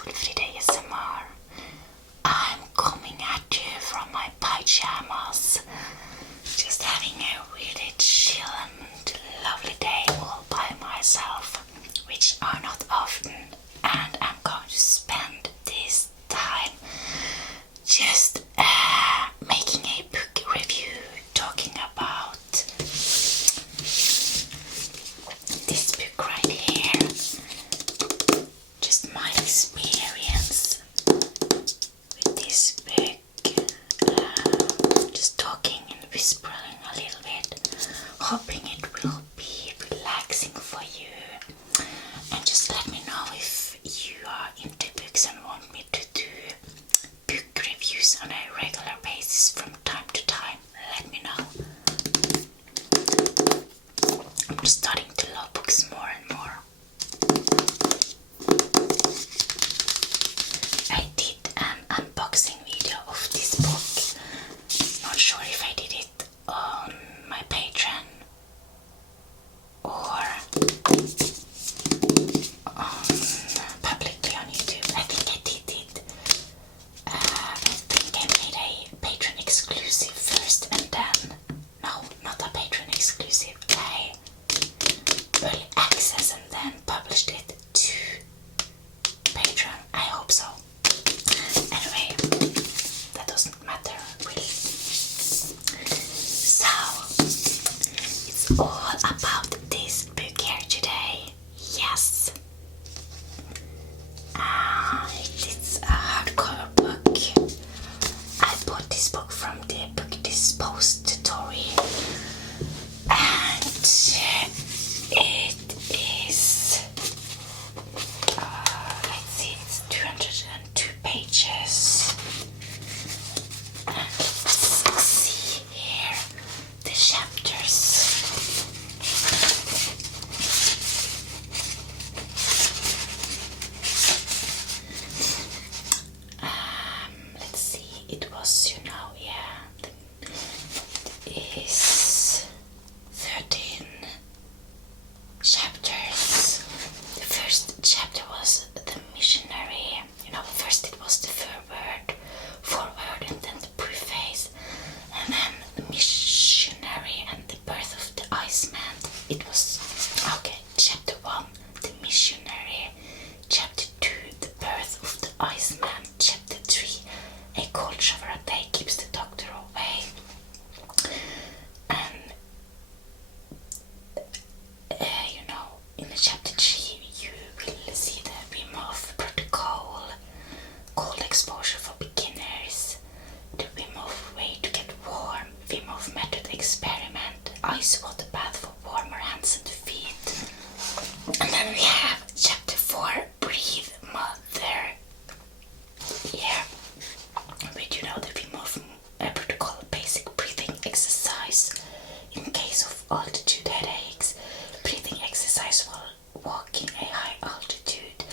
Solfrid ASMR. I'm coming at you from my pajamas, just having a really chill and lovely day all by myself, which are not often, and I'm going to spend this time just making a book review, talking about this book right here, just my experience with this book, just talking and whispering a little bit, hoping it will be relaxing for you, and just let me know if you are into books and want me to do book reviews on a regular basis from time to time. Let me know. I'm just starting to love books more and more. I did an unboxing video of this book. Not sure if I did it on my Patreon or publicly on YouTube. I think I did it. I think I made a Patreon exclusive first and then, no, not a Patreon exclusive, a early access and then published it to Patreon. I hope so. Anyway, that doesn't matter really. So, it's all about this book here today. Yes. It's a hardcover book. I bought this book from the Book Dispository, and it is, let's see, it's 202 pages. And let's see here the chapters. Let's see, it was, it is 13 chapters. The first chapter was the missionary. First it was the foreword, and then the preface, and then the missionary and the birth of the Iceman. It was, chapter 1, the missionary, chapter 2, the birth of the Iceman, chapter 3, a cold shower a day keeps the doctor away, and in the chapter 3 you will see the Wim Hof protocol, cold exposure for beginners, the Wim Hof way to get warm, Wim Hof method experiment, ice water bath for warmer hands and feet. And then we have chapter 4, breathe mother. Yeah, with the Wim Hof protocol, basic breathing exercise in case of altitude headaches, breathing exercise while walking a high altitude,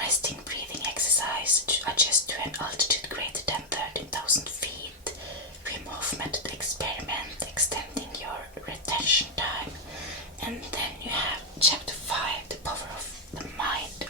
resting breathing exercise to adjust to an altitude greater than 13,000 feet, Wim Hof method experiment, extending your retention time. And then you have chapter 5, the power of the mind,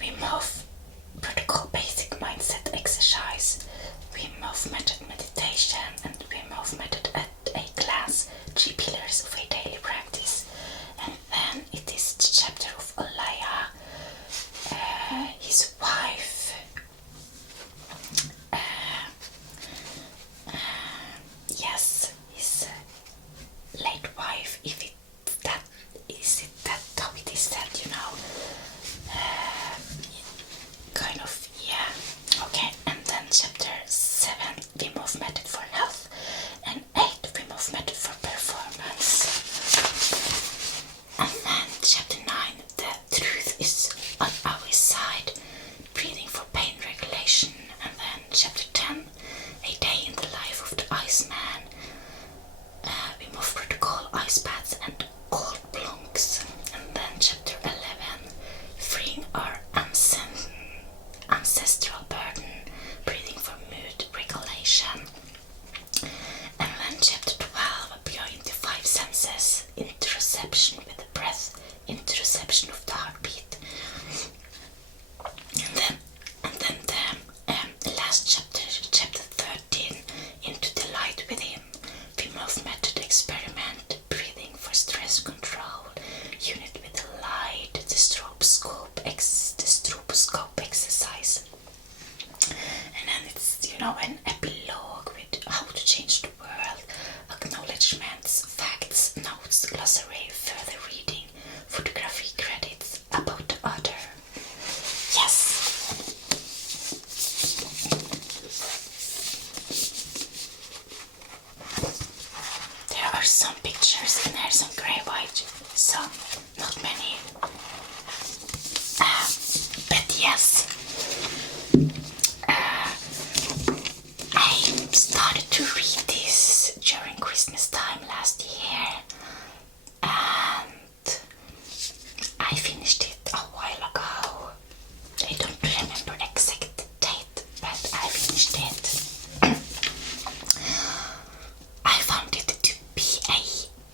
Wim Hof protocol, basic mindset exercise, Wim Hof method meditation, and Wim Hof method at a glance, 3 pillars of a daily practice. And then it is the chapter of Alaya, his wife, yes, his late wife, if it that is it that how it is that kind of, yeah, okay. And then chapter 7, Wim Hof method for health, and 8, Wim Hof method for performance. And then chapter 9, the truth is on our side, scope exercise. And then it's, an epilogue with how to change the world, acknowledgements, facts, notes, glossary, further reading, photography, credits about the author. Yes. There are some pictures in there, some grey white, some, not many. But yes, I started to read this during Christmas time last year, and I finished it a while ago. I don't remember exact date, but I finished it. I found it to be a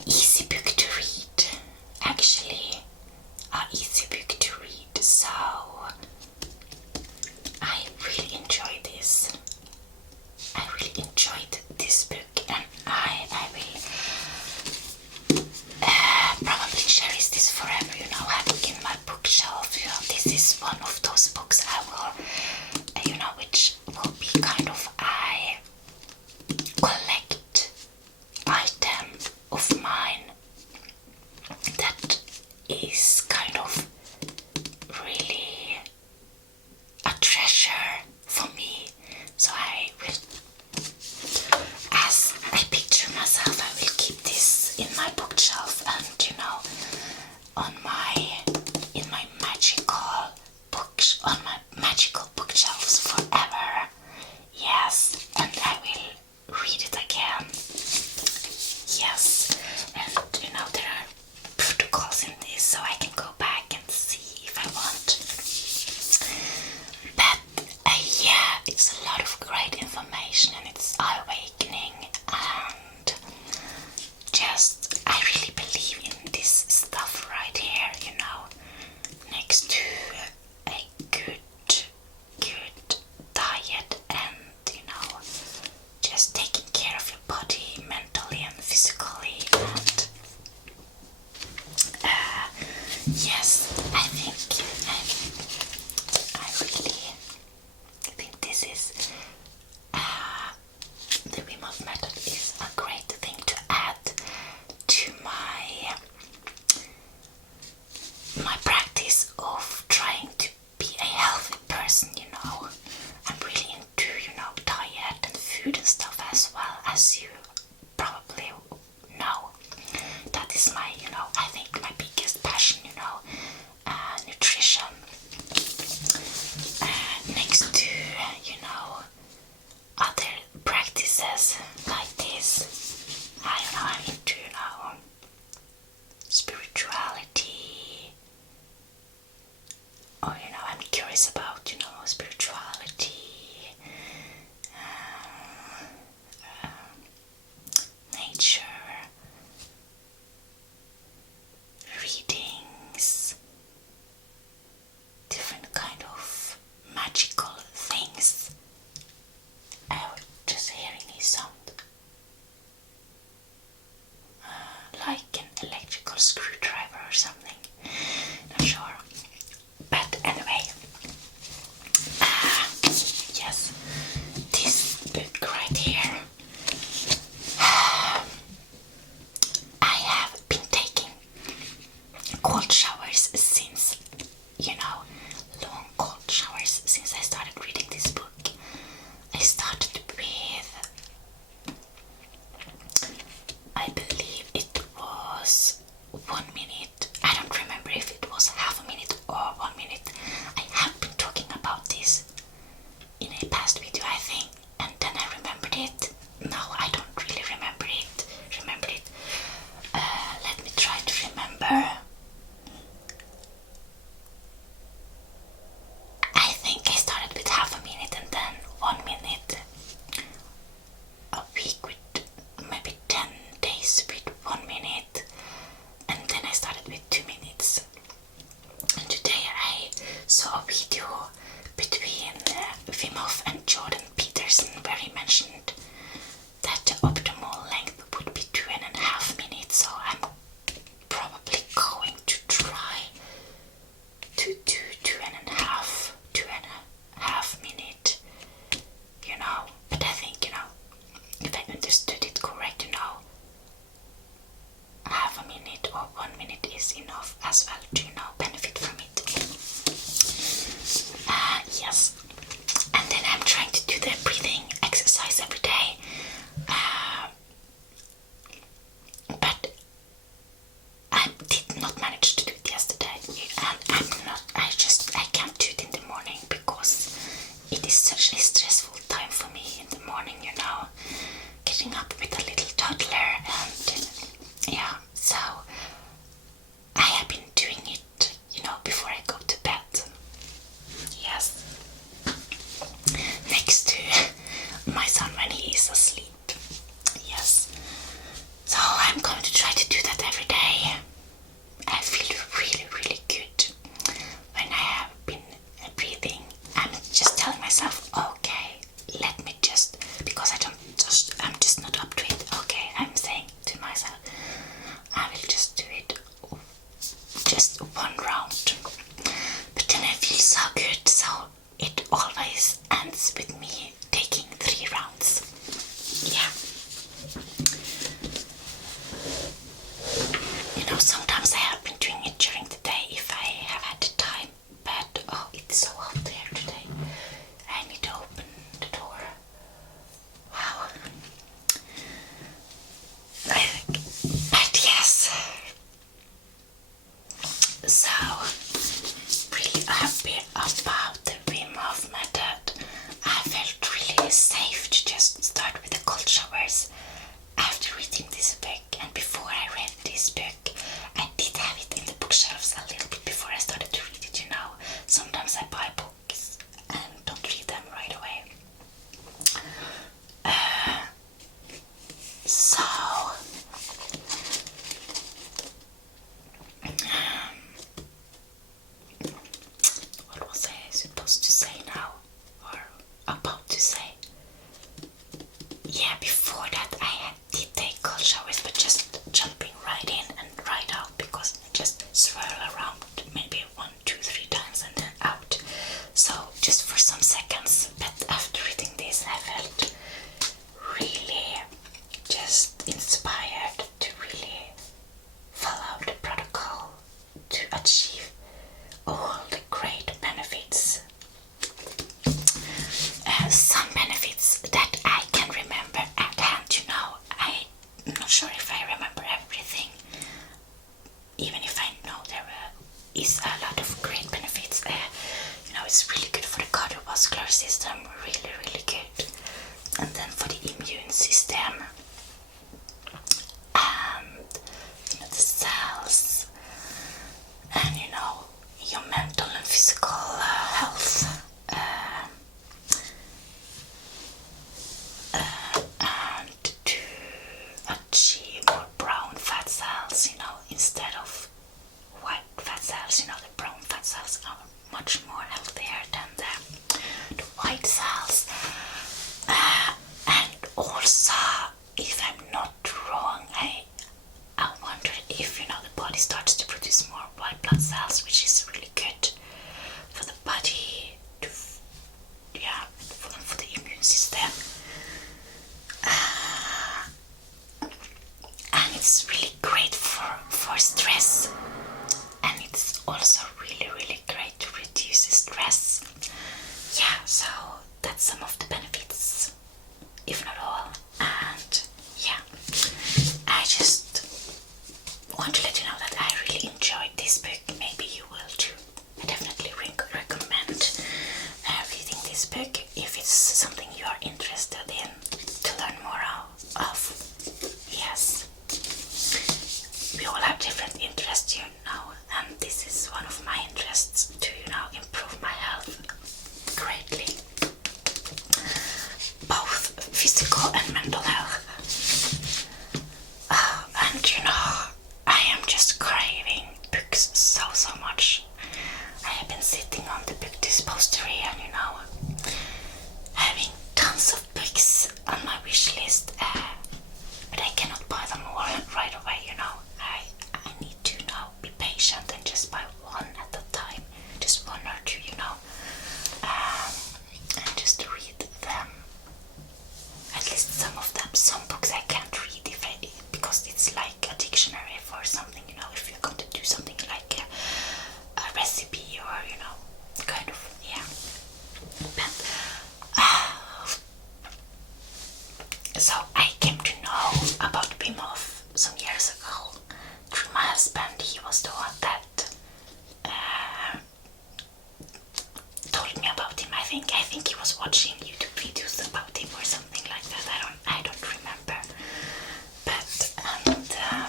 easy book to read, actually, a easy book to read, so I really enjoyed this. I really enjoyed this book, and I will probably cherish this forever, have it in my bookshelf. This is one of those books I will, which will be kind of a collect item of mine that is kind of really a treasure for me. So I will, as I picture myself, I will keep this in my bookshelf and in my magical bookshelves forever. Yes, and I will read it again. Yes, and there are protocols in this, so I can go back and see if I want. But yeah, it's a lot of great information, and it's eye-awakening, and just I really believe in this stuff right here. Next to a good diet and just taking care of your body mentally and physically, and yes, I really think this is the Wim Hof method is a great thing to add to my practice of trying to be a healthy person. I'm really into diet and food and stuff, as well, as you probably know. That is my I think my biggest passion, nutrition. Next to other practices like this, I'm into spirituality, or I'm curious about spirituality, nature, readings, different kind of magical things. Oh, just hearing a sound, like an electrical screwdriver or something. Not sure. But anyway, yes, this book right here. I have been taking cold showers since, long cold showers since I started reading this book. I started with, I believe it was 1 minute. I don't remember if it was half a minute or 1 minute. I have been talking about this in a past video, I think, and then I remembered it. No, I don't really remember it. Let me try to remember. I think I started with half a minute and then 1 minute. A week with maybe 10 days with 1 minute, and then I started with 2 minutes. And today I saw a video between Wim Hof and Jordan Peterson where he mentioned that the optimal length would be 2.5 minutes, so I'm probably going to try to do 2.5 just for some seconds, but after reading this I felt really just inspired to really follow the protocol to achieve all the great benefits. Some benefits that I can remember at hand, I'm not sure if I remember everything, even if I know there is a lot of great benefits. It's really good for the cardiovascular system, really, really good. And then for the immune system, and the cells, and your mental and physical health. And to achieve more brown fat cells, instead of white fat cells, the brown fat cells are much more healthier than the white cells. And also, if I'm not wrong, I wonder if the body starts to produce more white blood cells, which is really good for the body, for the immune system. And it's really great for stress, and it's also really, really great to reduce stress. Yeah, so that's some of the benefits, if not all. And yeah, I just want to let you know that I really enjoyed this book. Maybe you will too. I definitely recommend reading this book if it's something you are interested in to learn more of. Yes, we all have different interests, and this is one of my interests to improve my health greatly, both physical and mental health. And I am just craving books so much. I have been sitting on the book dispository and having tons of books on my wish list, but I cannot buy them all right away. I need to be patient and just buy one at a time, just one or two, and just read them. At least some of them. Some books I can't read because it's like a dictionary for something, if you're going to do something like a recipe or, kind of, yeah. But, so I came to know about Wim Hof some years ago through my husband. He was the one that told me about him. I think he was watching YouTube videos about him or something like that. I don't remember. But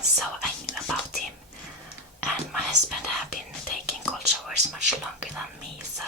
so I knew about him, and my husband had been taking cold showers much longer than me, so